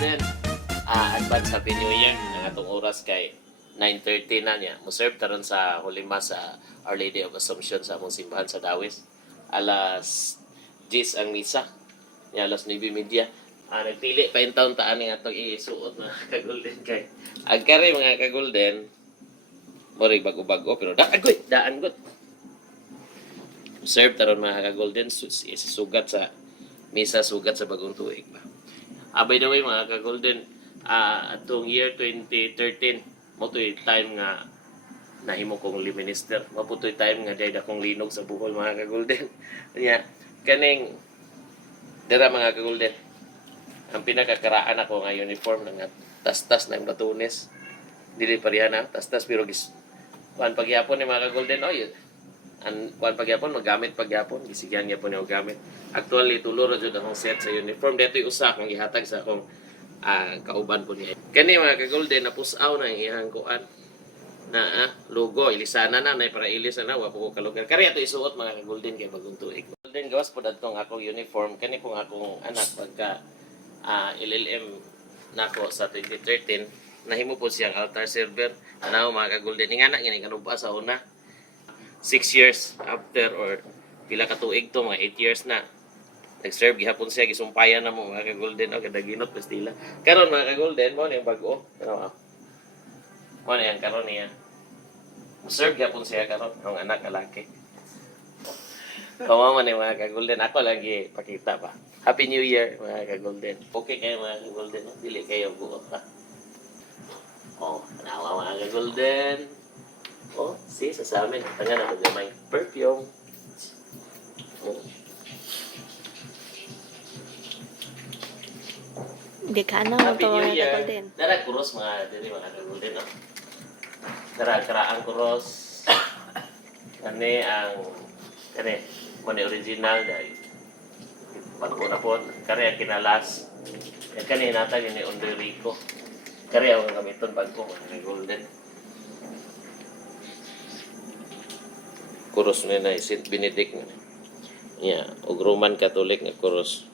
Golden. Advance Happy New Year. Ang atong oras kay 9:30 na niya. Muserve taron sa Hulima sa Our Lady of Assumption sa among simbahan sa Dawis. Alas 10 ang misa. Niya alas 9:30. Nagpili pa yung taon taan nga itong isuot na ka-golden kay. Agkari mga ka-golden, morig bago-bago, pero daan good. Serve taron mga ka-golden, sugat sa misa, sugat sa bagong tuig ba. By the way mga ka-golden, atong year 2013, mo to'y time nga nahimo kong liminister. Maputoy time nga dahil akong linog sa buhol mga ka-golden. Kanya, kaning dira mga ka-golden, ang pinakakaraan ako nga uniform nga tas-tas na yung batunes. Dili pareha na, tas-tas pero kuan pagyapon ni mga ka-golden oil. Kuan pagyapon magamit pagyapon, gisigyan gyapon yung gamit. Actually tulo ra jud akong set sa uniform. Dito'y usa akong ihatag sa akong kauban ko niya. Kani mga ka-golden napusaw na yung ihang kuan na logo ilisana na para ilis na wa po ko kalugar. Kari ato isuot mga ka-golden kay bagong tuig. Golden gawas pod adtong akong uniform kani kung akong anak pagka LLM nako sa 2013 nahimo po siyang altar server anaw mga ka-golden ingana gini kanuba sa una 6 years after or pila ka tuig to mga 8 years na nag-serve gihapon siya gisumpayan na mo mga ka-golden o kadaginot pastila karon mga ka-golden mo ning bag-o ano mo na yan karon niya serve gihapon siya karon ang anak lalaki kawaman ni mga ka-golden ako lang pakita pa. Happy New Year, mga ka-golden. Okay kayo, mga ka-golden. Dili kayo buot pa. Nawa mga ka-golden. See, sa amin. Tanga na may perfume. Hindi ka na mo Happy to New mga Year. ka-golden. Dara, kuros mga ka-golden. Dara, karaang kuros. Kani, mani original dahil bago na po, kari ang kinalas. Kani hinatag yun ni Ondoy Rico. Kari ang gamiton bago, mga golden. Kuros na na, St. Benedict na. Og Roman Catholic na kuros.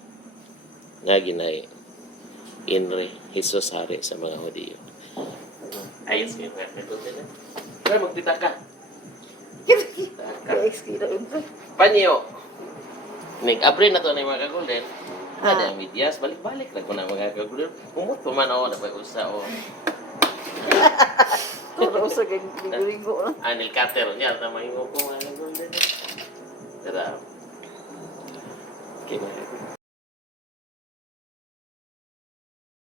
Nga ginay, Inre, Jesus Hari sa mga Hudiyo. Ayos kayo, mga golden. Kaya magpita ka. Panyo. Abrin na to na yung mga ka-golden. Ada yung medyas, balik-balik lang ko na mga ka-golden. Umot pa man ako, napag-usa o. Pero sa gagawin-go. Anil cutter niya, tama yung ko mga ka-golden. Tara. Okay, mga